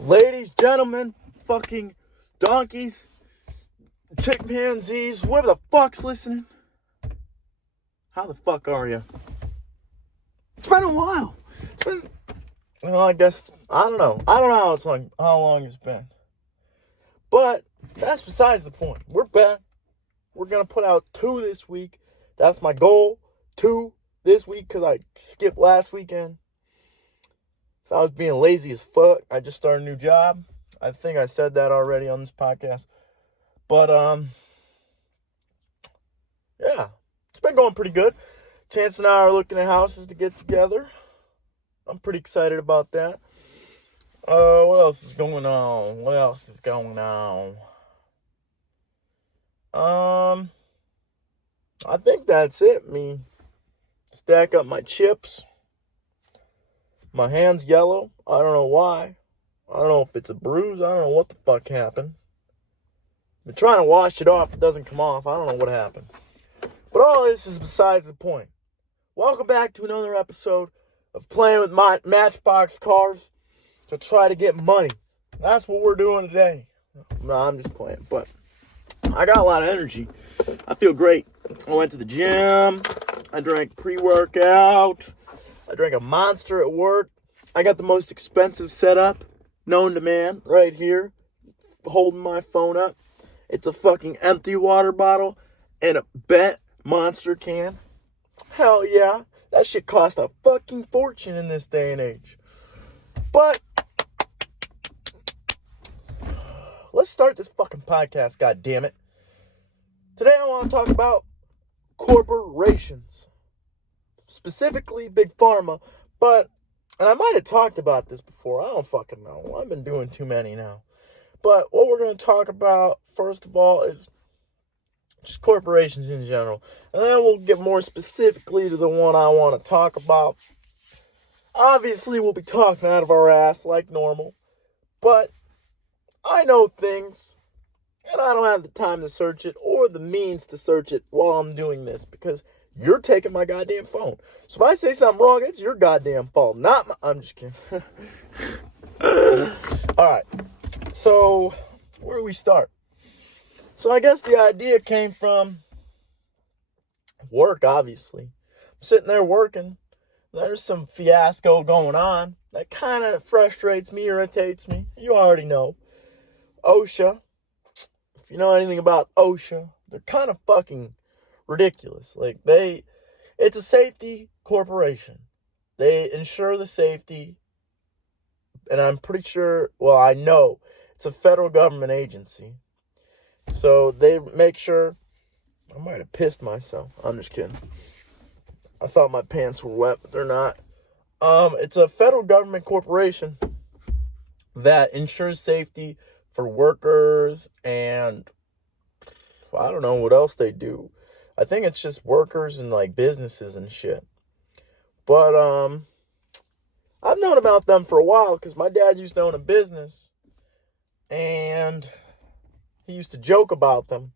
Ladies, gentlemen, fucking donkeys, chimpanzees, whoever the fuck's listening. How the fuck are you? It's been a while. It's been, I guess, I don't know how long it's been. But that's besides the point. We're back. We're going to put out 2 this week. That's my goal. 2 this week because I skipped last weekend. So I was being lazy as fuck. I just started a new job. I think I said that already on this podcast. But, yeah. It's been going pretty good. Chance and I are looking at houses to get together. I'm pretty excited about that. What else is going on? I think that's it. Stack up my chips. My hand's yellow. I don't know why. I don't know if it's a bruise. I don't know what the fuck happened. Been trying to wash it off. It doesn't come off. I don't know what happened. But all this is besides the point. Welcome back to another episode of playing with my Matchbox cars to try to get money. That's what we're doing today. No, I'm just playing. But I got a lot of energy. I feel great. I went to the gym. I drank pre-workout. I drank a Monster at work. I got the most expensive setup known to man right here. Holding my phone up. It's a fucking empty water bottle and a bent Monster can. Hell yeah. That shit cost a fucking fortune in this day and age. But let's start this fucking podcast, goddammit. Today I want to talk about corporations. Specifically Big Pharma. And I might have talked about this before. I don't fucking know. I've been doing too many now. But what we're going to talk about, first of all, is just corporations in general. And then we'll get more specifically to the one I want to talk about. Obviously, we'll be talking out of our ass like normal. But I know things. And I don't have the time to search it or the means to search it while I'm doing this. Because you're taking my goddamn phone. So if I say something wrong, it's your goddamn fault. I'm just kidding. Alright. So, where do we start? So I guess the idea came from work, obviously. I'm sitting there working. There's some fiasco going on. That kind of frustrates me, irritates me. You already know. OSHA. If you know anything about OSHA, they're kind of fucking ridiculous. It's a safety corporation. They ensure the safety. And I'm pretty sure, I know it's a federal government agency. So they make sure. I might have pissed myself. I'm just kidding. I thought my pants were wet, but they're not. It's a federal government corporation that ensures safety for workers, and I don't know what else they do. I think it's just workers and businesses and shit. But I've known about them for a while because my dad used to own a business, and he used to joke about them.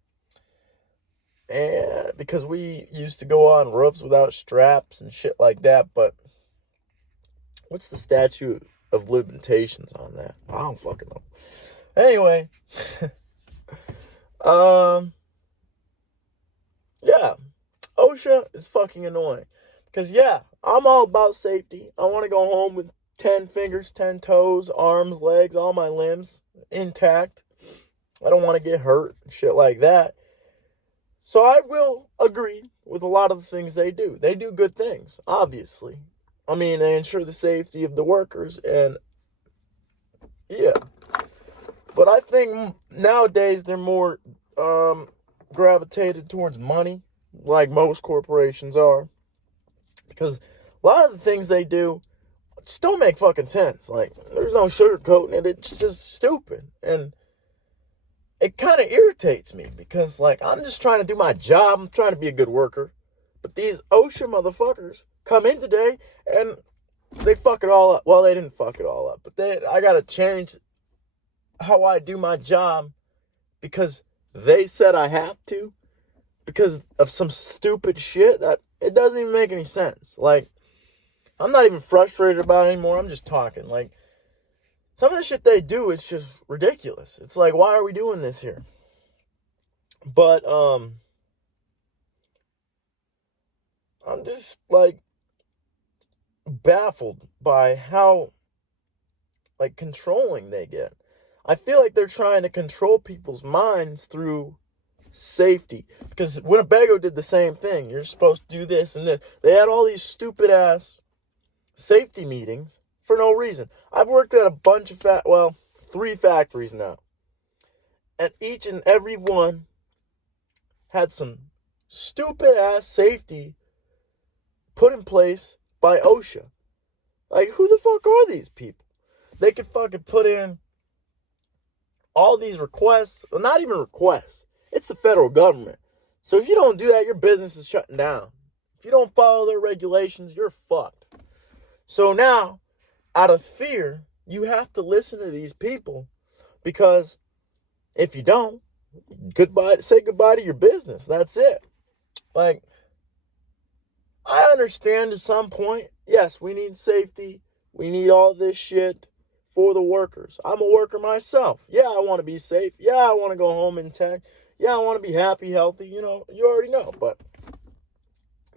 And because we used to go on roofs without straps and shit like that. But what's the statute of limitations on that? I don't fucking know. Anyway. Yeah. OSHA is fucking annoying. Because, I'm all about safety. I want to go home with 10 fingers, 10 toes, arms, legs, all my limbs intact. I don't want to get hurt and shit like that. So I will agree with a lot of the things they do. They do good things, obviously. I mean, they ensure the safety of the workers, and yeah. But I think nowadays they're more gravitated towards money, like most corporations are. Because a lot of the things they do just don't make fucking sense. There's no sugarcoating it. It's just stupid. And it kind of irritates me because, I'm just trying to do my job. I'm trying to be a good worker. But these OSHA motherfuckers come in today and they fuck it all up. Well, they didn't fuck it all up. But I got to change how I do my job because they said I have to. Because of some stupid shit that it doesn't even make any sense. I'm not even frustrated about it anymore. I'm just talking. some of the shit they do is just ridiculous. It's like, why are we doing this here? But I'm just like baffled by how like controlling they get. I feel like they're trying to control people's minds through safety, because Winnebago did the same thing. You're supposed to do this and this. They had all these stupid ass safety meetings for no reason. I've worked at a bunch of 3 factories now, and each and every one had some stupid ass safety put in place by OSHA. Like, who the fuck are these people? They could fucking put in all these requests, well, not even requests. It's the federal government. So if you don't do that, your business is shutting down. If you don't follow their regulations, you're fucked. So now, out of fear, you have to listen to these people, because if you don't, say goodbye to your business. That's it. Like, I understand to some point, yes, we need safety. We need all this shit for the workers. I'm a worker myself. Yeah, I want to be safe. Yeah, I want to go home intact. Yeah, I want to be happy, healthy. You know, you already know. But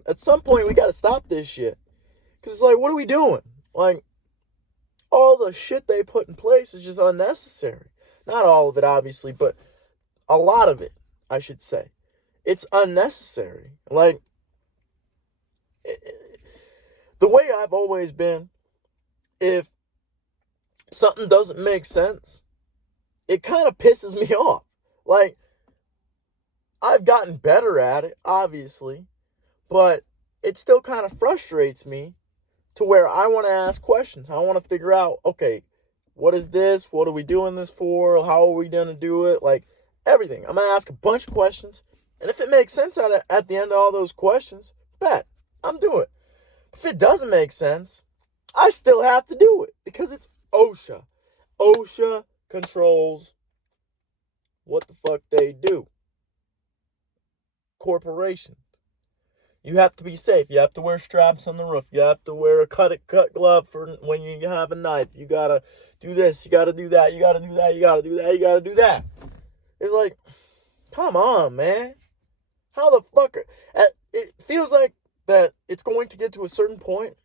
at some point, we got to stop this shit. Because it's like, what are we doing? Like, all the shit they put in place is just unnecessary. Not all of it, obviously, but a lot of it, I should say. It's unnecessary. Like, the way I've always been, if something doesn't make sense, it kind of pisses me off. Like, I've gotten better at it, obviously, but it still kind of frustrates me to where I want to ask questions. I want to figure out, okay, what is this? What are we doing this for? How are we going to do it? Like, everything. I'm going to ask a bunch of questions, and if it makes sense at the end of all those questions, bet, I'm doing it. If it doesn't make sense, I still have to do it, because it's OSHA. OSHA controls what the fuck they do. Corporations. You have to be safe. You have to wear straps on the roof. You have to wear a cut glove for when you have a knife. You gotta do this. You gotta do that. You gotta do that. You gotta do that. You gotta do that. It's like, come on, man. How the fuck? It feels like that it's going to get to a certain point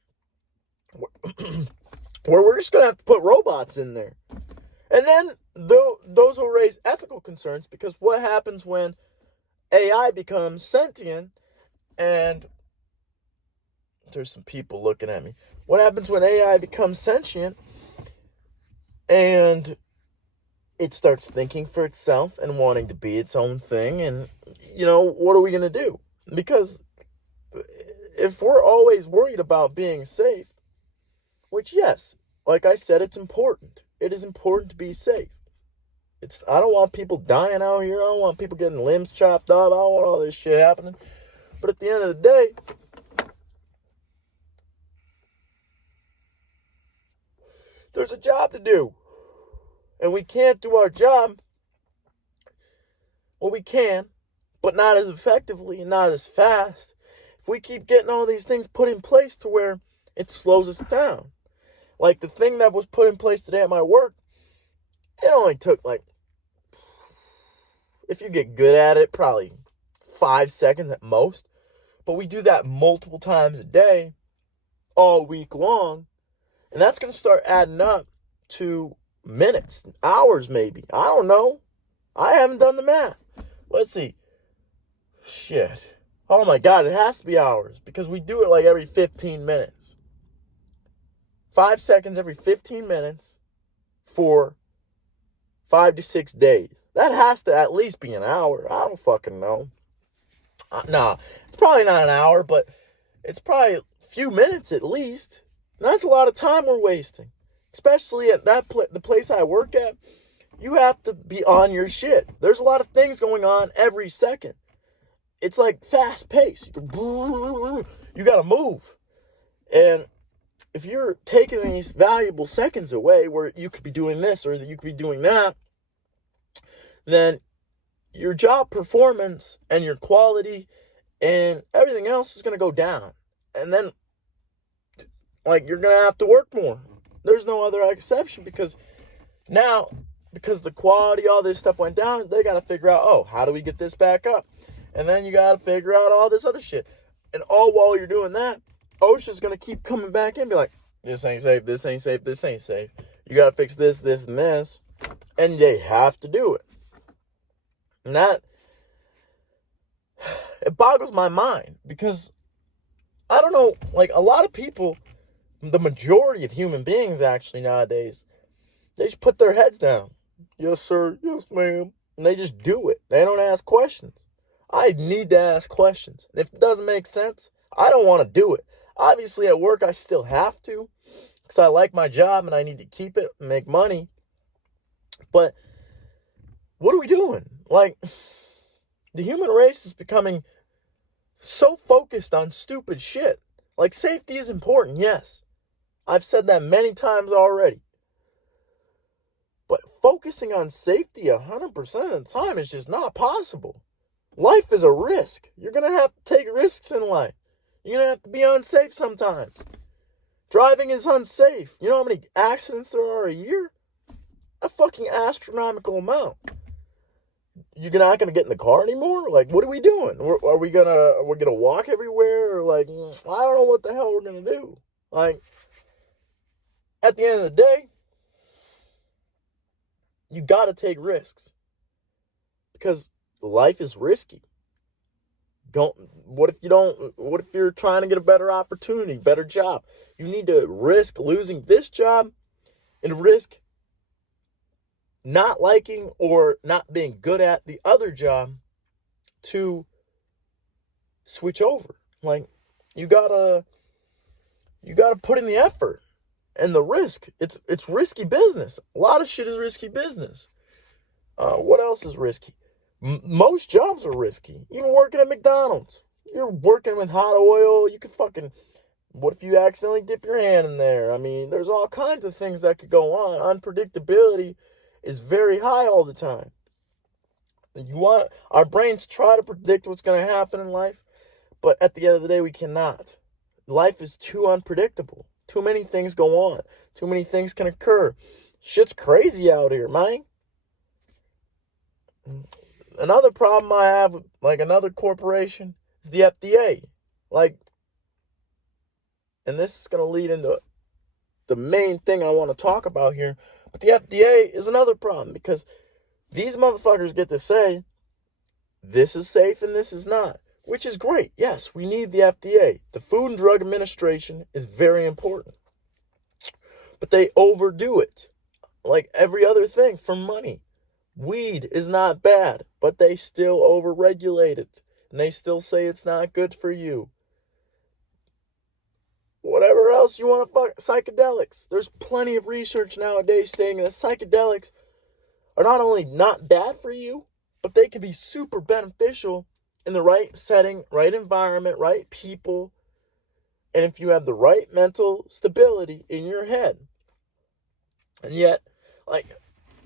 where we're just going to have to put robots in there. And then those will raise ethical concerns, because what happens when AI becomes sentient? And there's some people looking at me. What happens when AI becomes sentient and it starts thinking for itself and wanting to be its own thing? And, you know, what are we going to do? Because if we're always worried about being safe, which, yes, like I said, it's important. It is important to be safe. I don't want people dying out here. I don't want people getting limbs chopped off. I don't want all this shit happening. But at the end of the day, there's a job to do. And we can't do our job. Well, we can, but not as effectively and not as fast. If we keep getting all these things put in place to where it slows us down. Like the thing that was put in place today at my work, it only took like, if you get good at it, probably 5 seconds at most. But we do that multiple times a day, all week long. And that's going to start adding up to minutes, hours maybe. I don't know. I haven't done the math. Let's see. Shit. Oh my God, it has to be hours, because we do it like every 15 minutes. 5 seconds every 15 minutes for 5 to 6 days. That has to at least be an hour. I don't fucking know. Nah, it's probably not an hour, but it's probably a few minutes at least. And that's a lot of time we're wasting. Especially at the place I work at. You have to be on your shit. There's a lot of things going on every second. It's like fast pace. You gotta move. And if you're taking these valuable seconds away where you could be doing this or you could be doing that, then your job performance and your quality and everything else is going to go down. And then, like, you're going to have to work more. There's no other exception, because Now, because the quality, all this stuff went down, they got to figure out, oh, how do we get this back up? And then you got to figure out all this other shit. And all while you're doing that, OSHA's going to keep coming back in and be like, this ain't safe, this ain't safe, this ain't safe. You got to fix this, this, and this. And they have to do it. And that, it boggles my mind because, I don't know, like a lot of people, the majority of human beings actually nowadays, they just put their heads down. Yes, sir. Yes, ma'am. And they just do it. They don't ask questions. I need to ask questions. If it doesn't make sense, I don't want to do it. Obviously, at work, I still have to because I like my job and I need to keep it and make money. But what are we doing? Like, the human race is becoming so focused on stupid shit. Like, safety is important, yes. I've said that many times already. But focusing on safety 100% of the time is just not possible. Life is a risk. You're going to have to take risks in life. You're going to have to be unsafe sometimes. Driving is unsafe. You know how many accidents there are a year? A fucking astronomical amount. You're not going to get in the car anymore? Like, what are we doing? We're going to walk everywhere? Or like, I don't know what the hell we're going to do. Like, at the end of the day, you got to take risks. Because life is risky. What if you're trying to get a better opportunity, better job? You need to risk losing this job and risk not liking or not being good at the other job to switch over. Like, you gotta put in the effort and the risk. It's risky business. A lot of shit is risky business. What else is risky? Most jobs are risky. Even working at McDonald's, you're working with hot oil. You could fucking, what if you accidentally dip your hand in there? I mean, there's all kinds of things that could go on. Unpredictability is very high all the time. Our brains try to predict what's going to happen in life, but at the end of the day, we cannot. Life is too unpredictable. Too many things go on. Too many things can occur. Shit's crazy out here, man. Another problem I have with, like, another corporation is the FDA. Like, and this is going to lead into the main thing I want to talk about here. But the FDA is another problem because these motherfuckers get to say, this is safe and this is not, which is great. Yes, we need the FDA. The Food and Drug Administration is very important. But they overdo it, like every other thing, for money. Weed is not bad, but they still overregulate it. And they still say it's not good for you. Whatever else you want to fuck, psychedelics. There's plenty of research nowadays saying that psychedelics are not only not bad for you, but they can be super beneficial in the right setting, right environment, right people, and if you have the right mental stability in your head. And yet, like,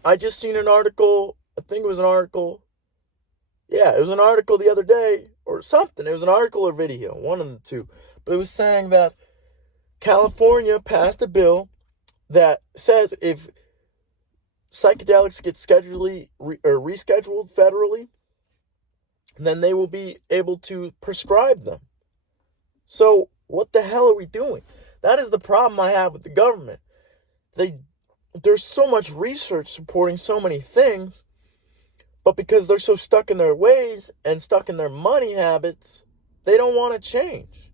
I just seen an article, I think it was an article, it was an article the other day, or something, it was an article or video, one of the two, but it was saying that California passed a bill that says if psychedelics get rescheduled federally, then they will be able to prescribe them. So what the hell are we doing? That is the problem I have with the government. There's so much research supporting so many things, but because they're so stuck in their ways and stuck in their money habits, they don't want to change.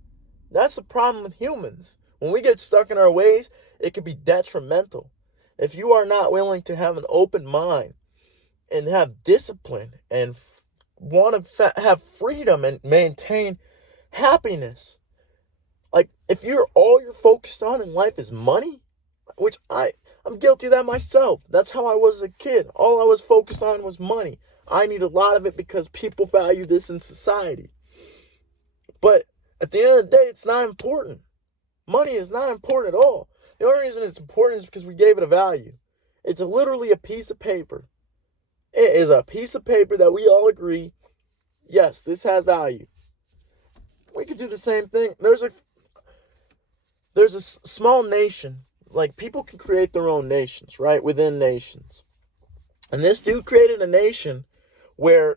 That's the problem with humans. When we get stuck in our ways, it can be detrimental. If you are not willing to have an open mind and have discipline and want to have freedom and maintain happiness, like if all you're focused on in life is money, which I'm guilty of that myself. That's how I was as a kid. All I was focused on was money. I need a lot of it because people value this in society. But at the end of the day, it's not important. Money is not important at all. The only reason it's important is because we gave it a value. It's literally a piece of paper. It is a piece of paper that we all agree, yes, this has value. We could do the same thing. There's a small nation like, people can create their own nations, right? Within nations. And this dude created a nation where,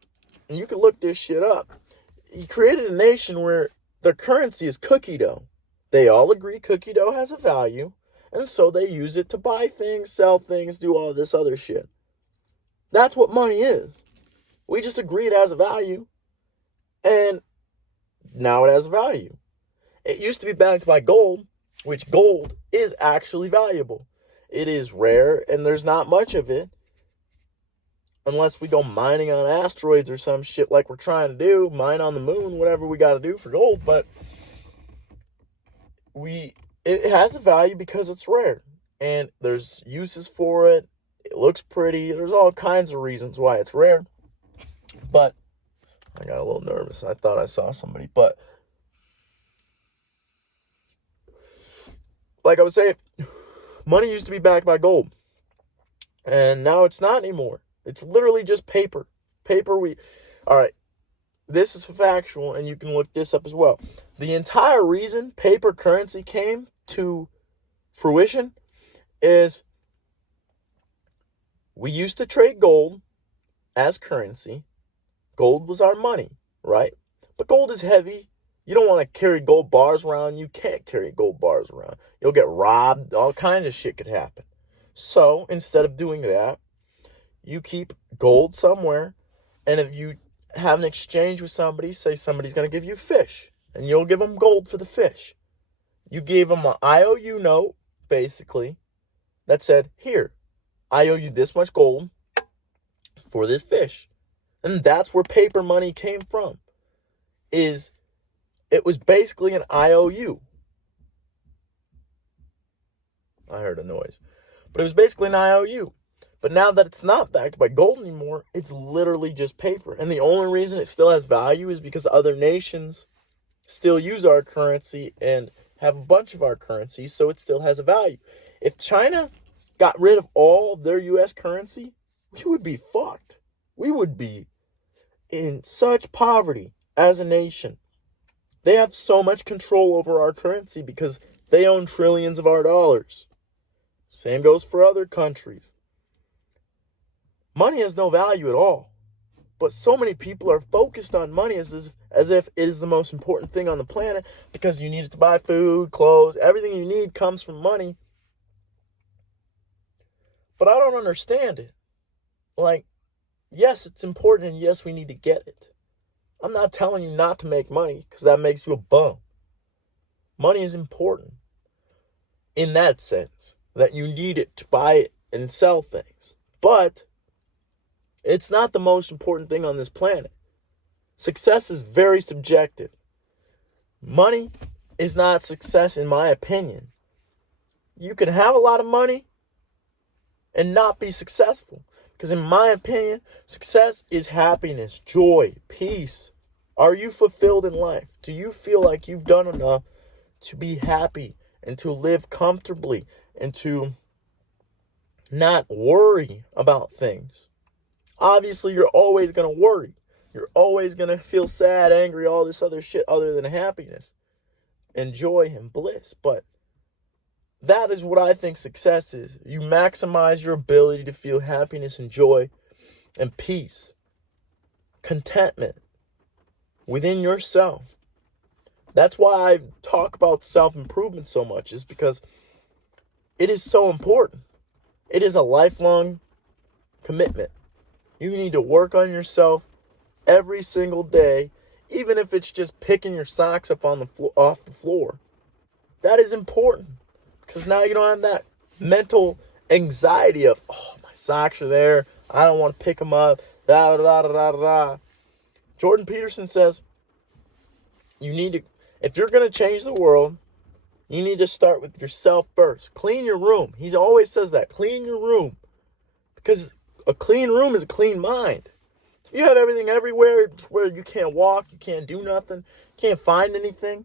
and you can look this shit up, he created a nation where the currency is cookie dough. They all agree cookie dough has a value, and so they use it to buy things, sell things, do all this other shit. That's what money is. We just agree it has a value, and now it has a value. It used to be backed by gold, which gold is actually valuable. It is rare, and there's not much of it, unless we go mining on asteroids or some shit like we're trying to do, mine on the moon, whatever we got to do for gold. But it has a value because it's rare, and there's uses for it. It looks pretty. There's all kinds of reasons why it's rare. But I got a little nervous. I thought I saw somebody. But like I was saying, money used to be backed by gold, and now it's not anymore. It's literally just paper. All right, this is factual, and you can look this up as well. The entire reason paper currency came to fruition is we used to trade gold as currency. Gold was our money, right? But gold is heavy. You don't want to carry gold bars around. You can't carry gold bars around. You'll get robbed. All kinds of shit could happen. So instead of doing that, you keep gold somewhere, and if you have an exchange with somebody, say somebody's going to give you fish, and you'll give them gold for the fish. You gave them an IOU note, basically, that said, here, I owe you this much gold for this fish. And that's where paper money came from. It was basically an IOU. I heard a noise. But it was basically an IOU. But now that it's not backed by gold anymore, it's literally just paper. And the only reason it still has value is because other nations still use our currency and have a bunch of our currency, so it still has a value. If China got rid of all of their U.S. currency, we would be fucked. We would be in such poverty as a nation. They have so much control over our currency because they own trillions of our dollars. Same goes for other countries. Money has no value at all. But so many people are focused on money as if it is the most important thing on the planet because you need it to buy food, clothes, everything you need comes from money. But I don't understand it. Like, yes, it's important, and yes, we need to get it. I'm not telling you not to make money because that makes you a bum. Money is important in that sense, that you need it to buy it and sell things. But it's not the most important thing on this planet. Success is very subjective. Money is not success, in my opinion. You can have a lot of money and not be successful. Because in my opinion, success is happiness, joy, peace. Are you fulfilled in life? Do you feel like you've done enough to be happy and to live comfortably and to not worry about things? Obviously, you're always going to worry. You're always going to feel sad, angry, all this other shit other than happiness and joy and bliss. But that is what I think success is. You maximize your ability to feel happiness and joy and peace, contentment within yourself. That's why I talk about self-improvement so much, is because it is so important. It is a lifelong commitment. You need to work on yourself every single day, even if it's just picking your socks up on off the floor. That is important. Because now you don't have that mental anxiety of, oh, my socks are there. I don't want to pick them up. Da, da, da, da, da. Jordan Peterson says, if you're going to change the world, you need to start with yourself first. Clean your room. He always says that. Clean your room. Because a clean room is a clean mind. If you have everything everywhere where you can't walk, you can't do nothing, can't find anything,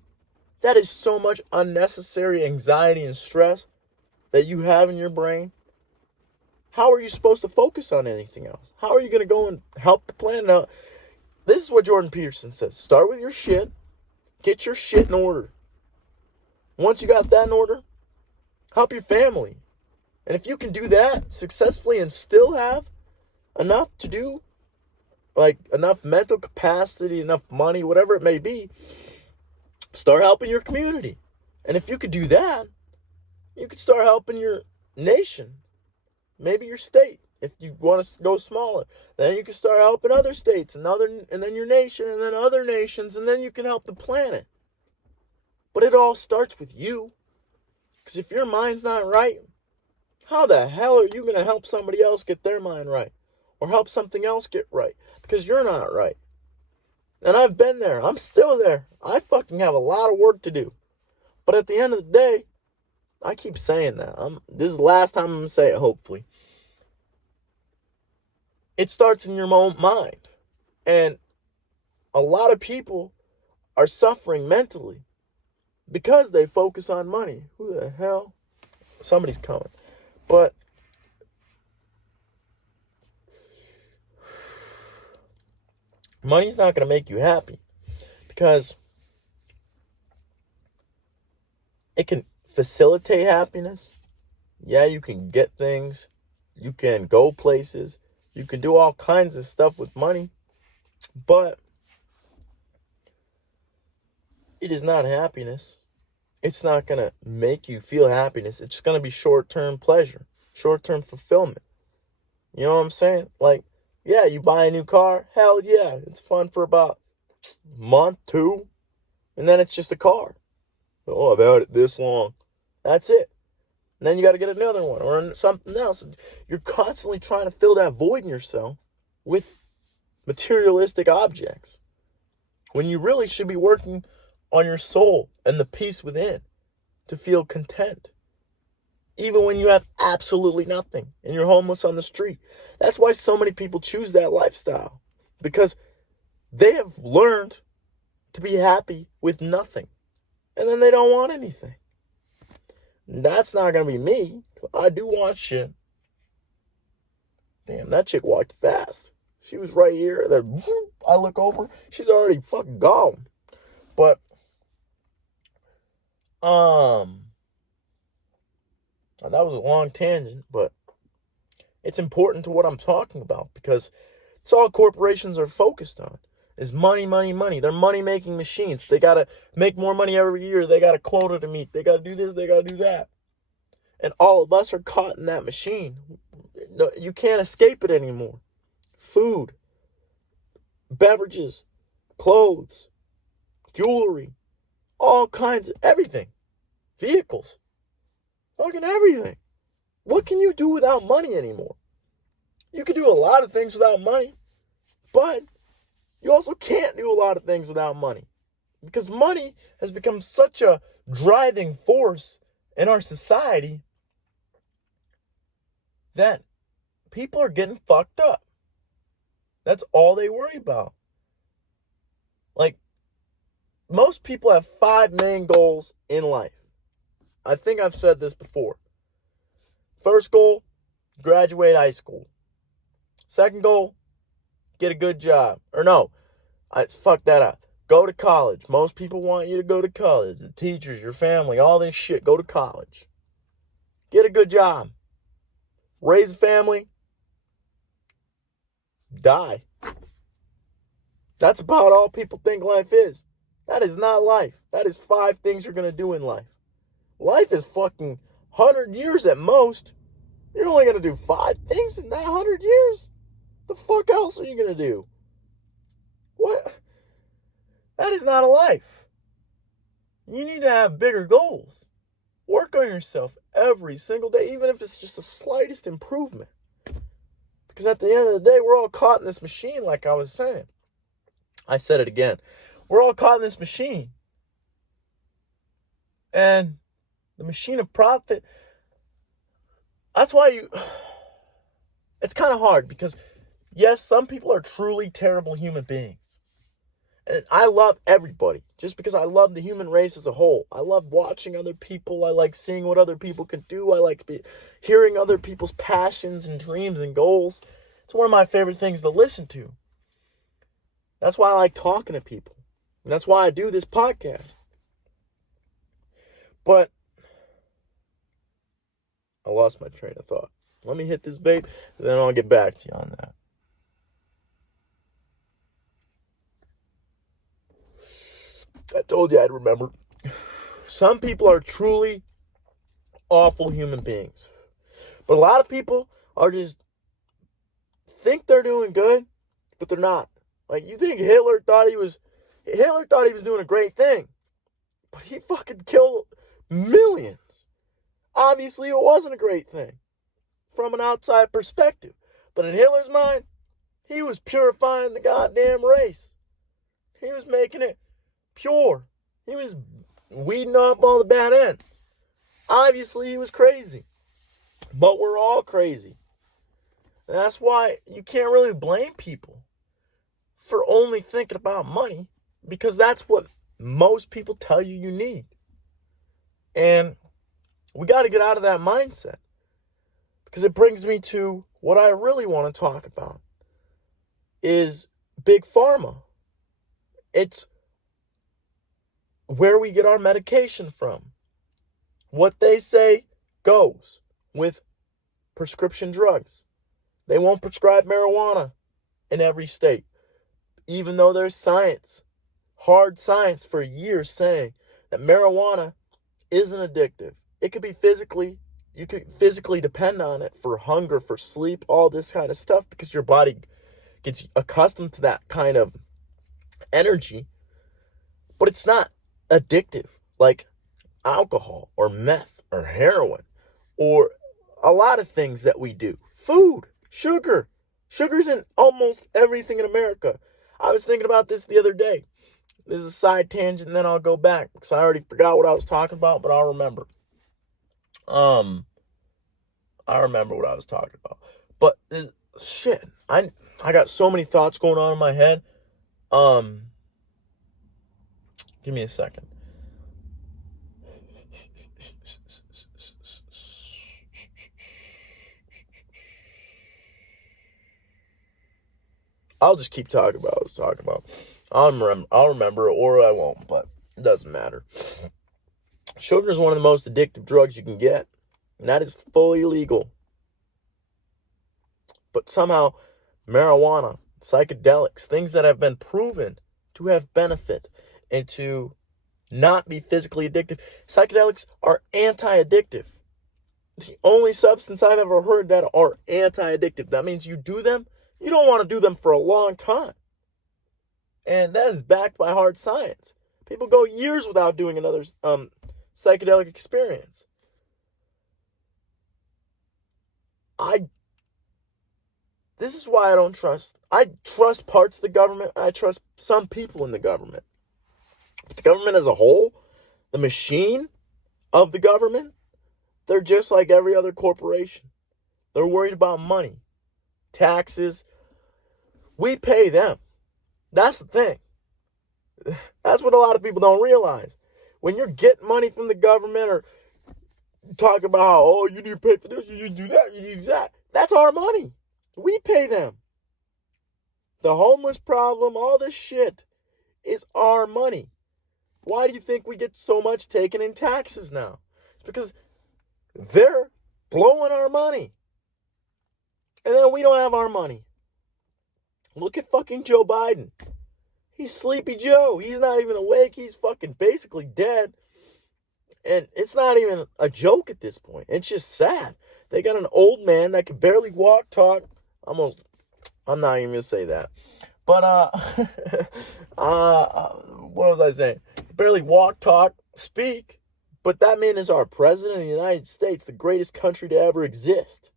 that is so much unnecessary anxiety and stress that you have in your brain. How are you supposed to focus on anything else? How are you going to go and help the planet out? This is what Jordan Peterson says. Start with your shit. Get your shit in order. Once you got that in order, Help your family. And if you can do that successfully and still have enough to do, like enough mental capacity, enough money, whatever it may be, start helping your community. And if you could do that, you could start helping your nation, maybe your state. If you want to go smaller, then you can start helping other states and then your nation and then other nations, and then you can help the planet. But it all starts with you. Because if your mind's not right, how the hell are you going to help somebody else get their mind right? Or help something else get right? Because you're not right. And I've been there. I'm still there. I fucking have a lot of work to do. But at the end of the day, I keep saying that. This is the last time I'm going to say it, hopefully. It starts in your own mind. And a lot of people are suffering mentally because they focus on money. Who the hell? Somebody's coming. But money's not going to make you happy because it can facilitate happiness. Yeah, you can get things. You can go places. You can do all kinds of stuff with money. But it is not happiness. It's not going to make you feel happiness. It's going to be short-term pleasure, short-term fulfillment. You know what I'm saying? Like, yeah, you buy a new car. Hell yeah. It's fun for about a month, 2. And then it's just a car. Oh, I've had it this long. That's it. And then you got to get another one or something else. You're constantly trying to fill that void in yourself with materialistic objects when you really should be working on your soul and the peace within to feel content. Even when you have absolutely nothing and you're homeless on the street. That's why so many people choose that lifestyle. Because they have learned to be happy with nothing. And then they don't want anything. That's not going to be me. I do want shit. Damn, that chick walked fast. She was right here. Then I look over. She's already fucking gone. But, that was a long tangent, but it's important to what I'm talking about because it's all corporations are focused on is money, money, money. They're money-making machines. They got to make more money every year. They got a quota to meet. They got to do this. They got to do that. And all of us are caught in that machine. No, you can't escape it anymore. Food, beverages, clothes, jewelry, all kinds of everything. Vehicles. Fucking everything. What can you do without money anymore? You can do a lot of things without money, but you also can't do a lot of things without money because money has become such a driving force in our society that people are getting fucked up. That's all they worry about. Like, most people have 5 main goals in life. I think I've said this before. First goal, graduate high school. Second goal, get a good job. Or no, fuck that up. Go to college. Most people want you to go to college. The teachers, your family, all this shit. Go to college. Get a good job. Raise a family. Die. That's about all people think life is. That is not life. That is 5 things you're going to do in life. Life is fucking 100 years at most. You're only going to do 5 things in that 100 years? The fuck else are you going to do? What? That is not a life. You need to have bigger goals. Work on yourself every single day, even if it's just the slightest improvement. Because at the end of the day, we're all caught in this machine, like I was saying. I said it again. We're all caught in this machine. And the machine of profit, that's why it's kind of hard because, yes, some people are truly terrible human beings. And I love everybody just because I love the human race as a whole. I love watching other people. I like seeing what other people can do. I like hearing other people's passions and dreams and goals. It's one of my favorite things to listen to. That's why I like talking to people. And that's why I do this podcast. But I lost my train of thought. Let me hit this vape, and then I'll get back to you on that. I told you I'd remember. Some people are truly awful human beings. But a lot of people are just think they're doing good, but they're not. Like, you think Hitler thought he was doing a great thing. But he fucking killed millions. Obviously, it wasn't a great thing from an outside perspective. But in Hitler's mind, he was purifying the goddamn race. He was making it pure. He was weeding off all the bad ends. Obviously, he was crazy. But we're all crazy. And that's why you can't really blame people for only thinking about money, because that's what most people tell you you need. And we got to get out of that mindset, because it brings me to what I really want to talk about is Big Pharma. It's where we get our medication from. What they say goes with prescription drugs. They won't prescribe marijuana in every state, even though there's science, hard science for years saying that marijuana isn't addictive. It could be you could physically depend on it for hunger, for sleep, all this kind of stuff, because your body gets accustomed to that kind of energy. But it's not addictive like alcohol or meth or heroin or a lot of things that we do. Food, sugar. Sugar's in almost everything in America. I was thinking about this the other day. This is a side tangent, and then I'll go back, because I already forgot what I was talking about, but I'll remember. I remember what I was talking about. But shit, I got so many thoughts going on in my head. Give me a second. I'll just keep talking about what I was talking about. I'll remember it, or I won't, but it doesn't matter. Sugar is one of the most addictive drugs you can get, and that is fully legal. But somehow, marijuana, psychedelics, things that have been proven to have benefit and to not be physically addictive, psychedelics are anti-addictive. The only substance I've ever heard that are anti-addictive. That means you do them, you don't want to do them for a long time. And that is backed by hard science. People go years without doing another psychedelic experience. This is why I trust parts of the government. I trust some people in the government. But the government as a whole, the machine of the government, they're just like every other corporation. They're worried about money, taxes. We pay them. That's the thing. That's what a lot of people don't realize. When you're getting money from the government or talk about how, oh, you need to pay for this, you need to do that, you need to do that. That's our money. We pay them. The homeless problem, all this shit is our money. Why do you think we get so much taken in taxes now? It's because they're blowing our money. And then we don't have our money. Look at fucking Joe Biden. He's Sleepy Joe. He's not even awake. He's fucking basically dead. And it's not even a joke at this point. It's just sad. They got an old man that can barely walk, talk. I'm not even going to say that. But, what was I saying? Barely walk, talk, speak. But that man is our president of the United States, the greatest country to ever exist.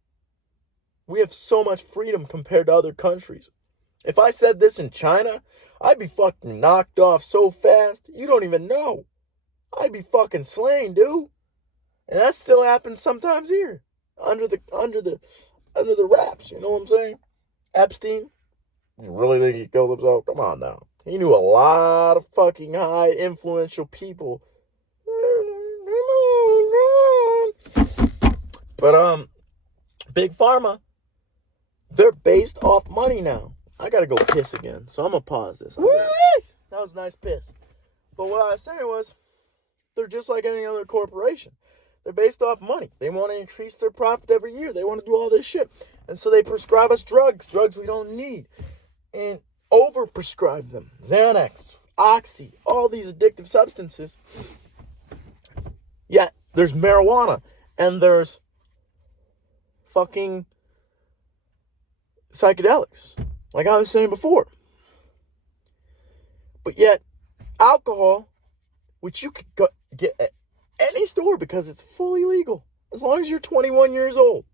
We have so much freedom compared to other countries. If I said this in China, I'd be fucking knocked off so fast, you don't even know. I'd be fucking slain, dude. And that still happens sometimes here. Under the wraps, you know what I'm saying? Epstein, you really think he killed himself? Come on now. He knew a lot of fucking high influential people. But Big Pharma, they're based off money now. I gotta go piss again, so I'm gonna pause this. That was a nice piss. But what I was saying was, they're just like any other corporation. They're based off money. They want to increase their profit every year. They want to do all this shit. And so they prescribe us drugs we don't need. And overprescribe them. Xanax, Oxy, all these addictive substances. Yet there's marijuana and there's fucking psychedelics, like I was saying before. But yet alcohol, which you could get at any store because it's fully legal, as long as you're 21 years old.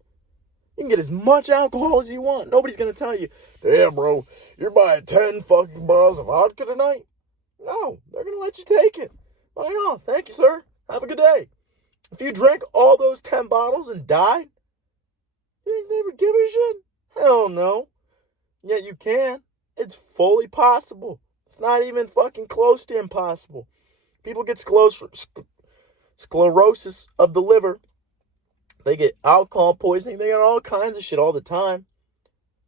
You can get as much alcohol as you want. Nobody's going to tell you, damn, bro, you're buying 10 fucking bottles of vodka tonight? No, they're going to let you take it. Like, oh, thank you, sir. Have a good day. If you drank all those 10 bottles and died, you think they would give a shit? Hell no. Yet you can. It's fully possible. It's not even fucking close to impossible. People get sclerosis of the liver. They get alcohol poisoning. They get all kinds of shit all the time.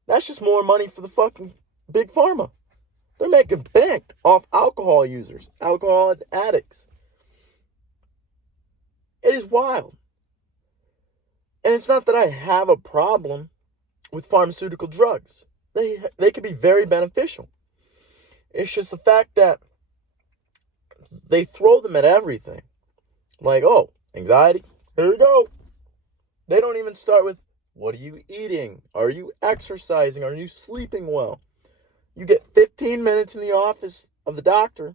That's just more money for the fucking big pharma. They're making bank off alcohol users, alcohol addicts. It is wild. And it's not that I have a problem with pharmaceutical drugs. They can be very beneficial. It's just the fact that they throw them at everything. Like, oh, anxiety, here we go. They don't even start with, what are you eating? Are you exercising? Are you sleeping well? You get 15 minutes in the office of the doctor.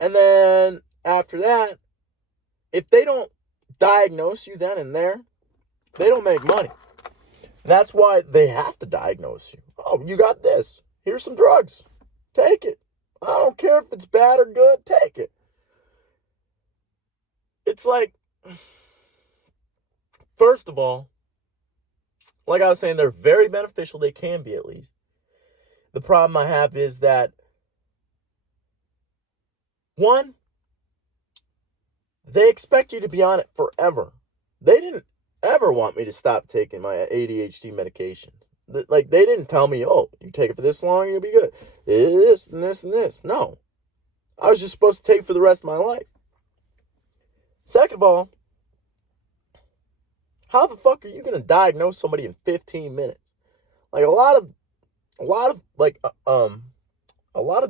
And then after that, if they don't diagnose you then and there, they don't make money. That's why they have to diagnose you. Oh, you got this. Here's some drugs. Take it. I don't care if it's bad or good. Take it. It's like, first of all, like I was saying, they're very beneficial. They can be, at least. The problem I have is that, one, they expect you to be on it forever. They didn't ever want me to stop taking my ADHD medications. Like, they didn't tell me, oh, you take it for this long, you'll be good. This and this and this. No. I was just supposed to take it for the rest of my life. Second of all, how the fuck are you going to diagnose somebody in 15 minutes? Like, a lot of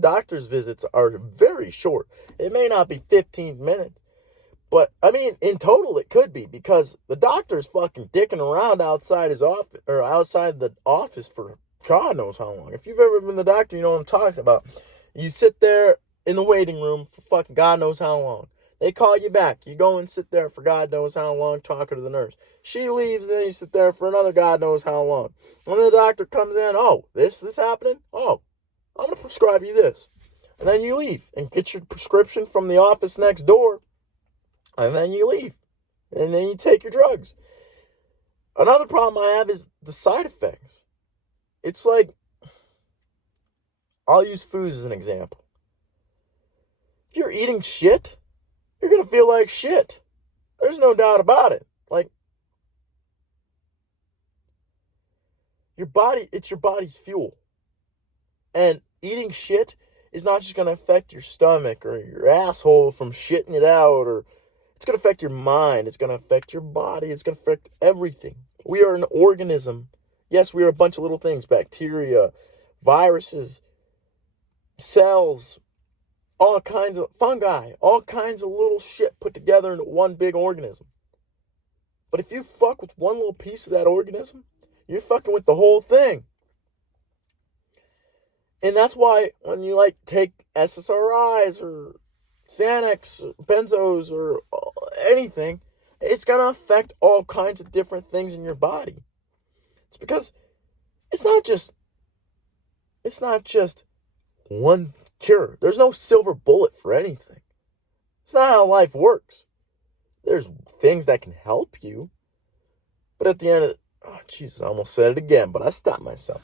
doctor's visits are very short. It may not be 15 minutes. But, I mean, in total, it could be, because the doctor's fucking dicking around outside his office, or outside the office for God knows how long. If you've ever been to the doctor, you know what I'm talking about. You sit there in the waiting room for fucking God knows how long. They call you back. You go and sit there for God knows how long talking to the nurse. She leaves, and then you sit there for another God knows how long. When the doctor comes in, oh, this happening? Oh, I'm going to prescribe you this. And then you leave and get your prescription from the office next door. And then you leave. And then you take your drugs. Another problem I have is the side effects. It's like, I'll use food as an example. If you're eating shit, you're going to feel like shit. There's no doubt about it. Like, it's your body's fuel. And eating shit is not just going to affect your stomach or your asshole from shitting it out, or it's going to affect your mind. It's going to affect your body. It's going to affect everything. We are an organism. Yes, we are a bunch of little things. Bacteria, viruses, cells, all kinds of fungi, all kinds of little shit put together into one big organism. But if you fuck with one little piece of that organism, you're fucking with the whole thing. And that's why when you take SSRIs or Xanax, benzos, or anything, it's going to affect all kinds of different things in your body. It's because it's not just one cure. There's no silver bullet for anything. It's not how life works. There's things that can help you. But at the end of oh, Jesus, I almost said it again, but I stopped myself.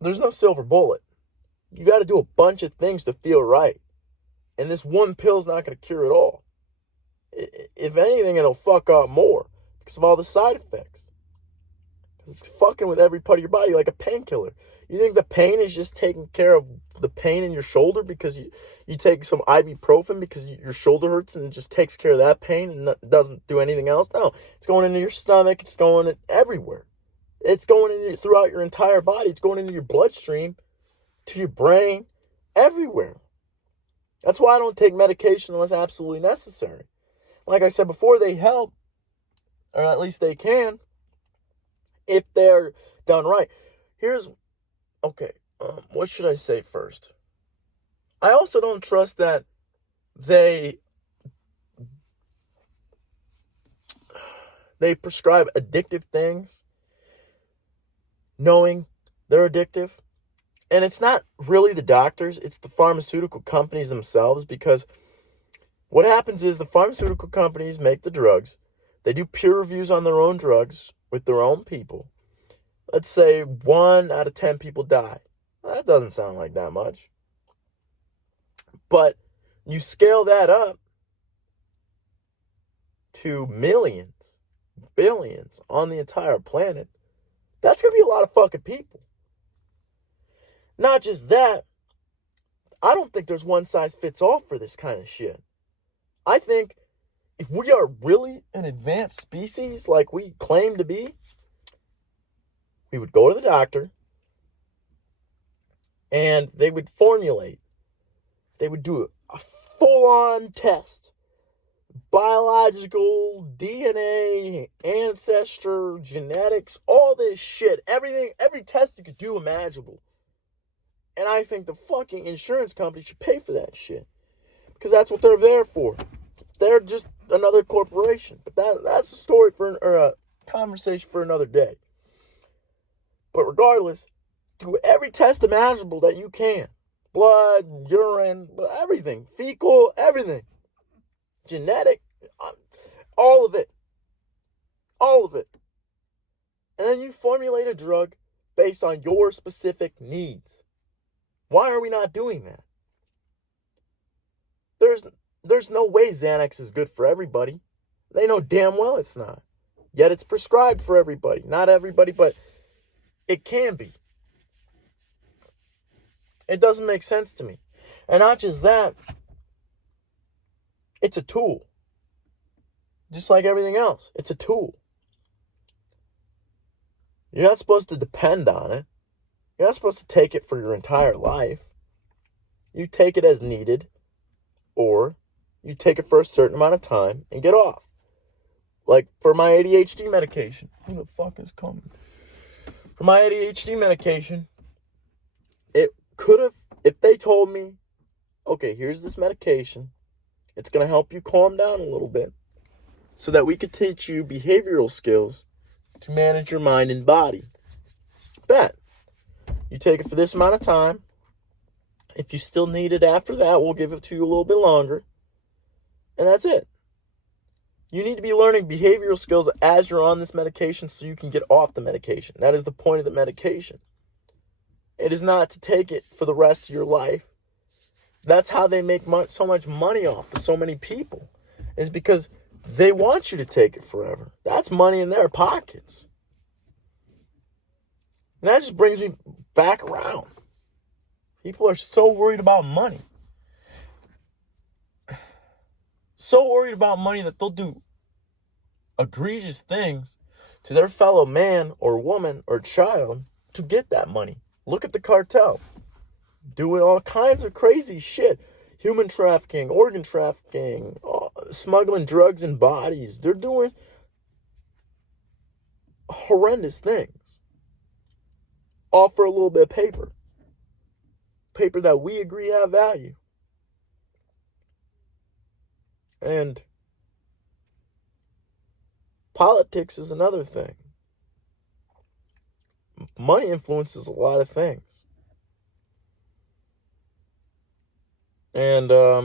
There's no silver bullet. You got to do a bunch of things to feel right. And this one pill's not going to cure it all. If anything, it'll fuck up more because of all the side effects. Because it's fucking with every part of your body like a painkiller. You think the pain is just taking care of the pain in your shoulder because you take some ibuprofen because your shoulder hurts and it just takes care of that pain and doesn't do anything else? No, it's going into your stomach. It's going everywhere. It's going throughout your entire body. It's going into your bloodstream, to your brain, everywhere. That's why I don't take medication unless absolutely necessary. Like I said before, they help, or at least they can, if they're done right. What should I say first? I also don't trust that they prescribe addictive things knowing they're addictive. And it's not really the doctors, it's the pharmaceutical companies themselves, because what happens is the pharmaceutical companies make the drugs. They do peer reviews on their own drugs with their own people. Let's say 1 out of 10 people die. Well, that doesn't sound like that much. But you scale that up to millions, billions on the entire planet. That's going to be a lot of fucking people. Not just that, I don't think there's one size fits all for this kind of shit. I think if we are really an advanced species like we claim to be, we would go to the doctor and they would formulate. They would do a full-on test. Biological, DNA, ancestor, genetics, all this shit. Everything, every test you could do imaginable. And I think the fucking insurance company should pay for that shit. Because that's what they're there for. They're just another corporation. But that's a story or a conversation for another day. But regardless, do every test imaginable that you can. Blood, urine, everything. Fecal, everything. Genetic, all of it. All of it. And then you formulate a drug based on your specific needs. Why are we not doing that? There's no way Xanax is good for everybody. They know damn well it's not. Yet it's prescribed for everybody. Not everybody, but it can be. It doesn't make sense to me. And not just that, it's a tool. Just like everything else, it's a tool. You're not supposed to depend on it. You're not supposed to take it for your entire life. You take it as needed, or you take it for a certain amount of time and get off. Like for my ADHD medication. Who the fuck is coming? For my ADHD medication, it could have, if they told me, okay, here's this medication. It's going to help you calm down a little bit so that we could teach you behavioral skills to manage your mind and body. Bet. You take it for this amount of time. If you still need it after that, we'll give it to you a little bit longer. And that's it. You need to be learning behavioral skills as you're on this medication so you can get off the medication. That is the point of the medication. It is not to take it for the rest of your life. That's how they make so much money off of so many people. Is because they want you to take it forever. That's money in their pockets. And that just brings me back around. People are so worried about money. So worried about money that they'll do egregious things to their fellow man or woman or child to get that money. Look at the cartel. Doing all kinds of crazy shit. Human trafficking, organ trafficking, smuggling drugs in bodies. They're doing horrendous things. All for a little bit of paper. Paper that we agree have value. And politics is another thing. Money influences a lot of things. And I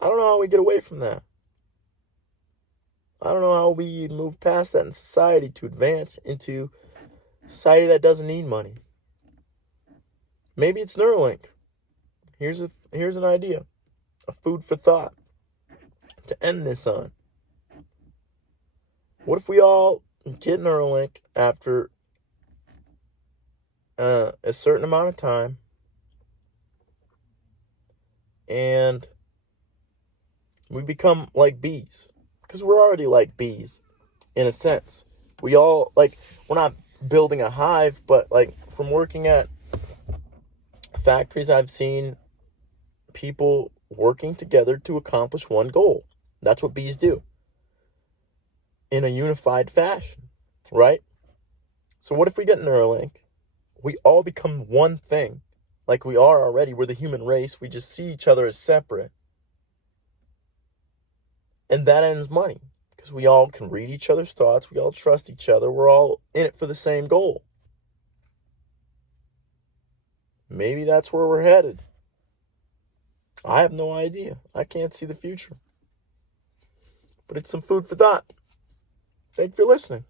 don't know how we get away from that. I don't know how we move past that in society to advance into a society that doesn't need money. Maybe it's Neuralink. Here's an idea. A food for thought to end this on. What if we all get Neuralink after a certain amount of time, and we become like bees. Because we're already like bees, in a sense. We all, like, we're not building a hive, but, like, from working at factories, I've seen people working together to accomplish one goal. That's what bees do, in a unified fashion, right? So what if we get Neuralink? We all become one thing, like we are already. We're the human race. We just see each other as separate. And that ends money, because we all can read each other's thoughts. We all trust each other. We're all in it for the same goal. Maybe that's where we're headed. I have no idea. I can't see the future. But it's some food for thought. Thank you for listening.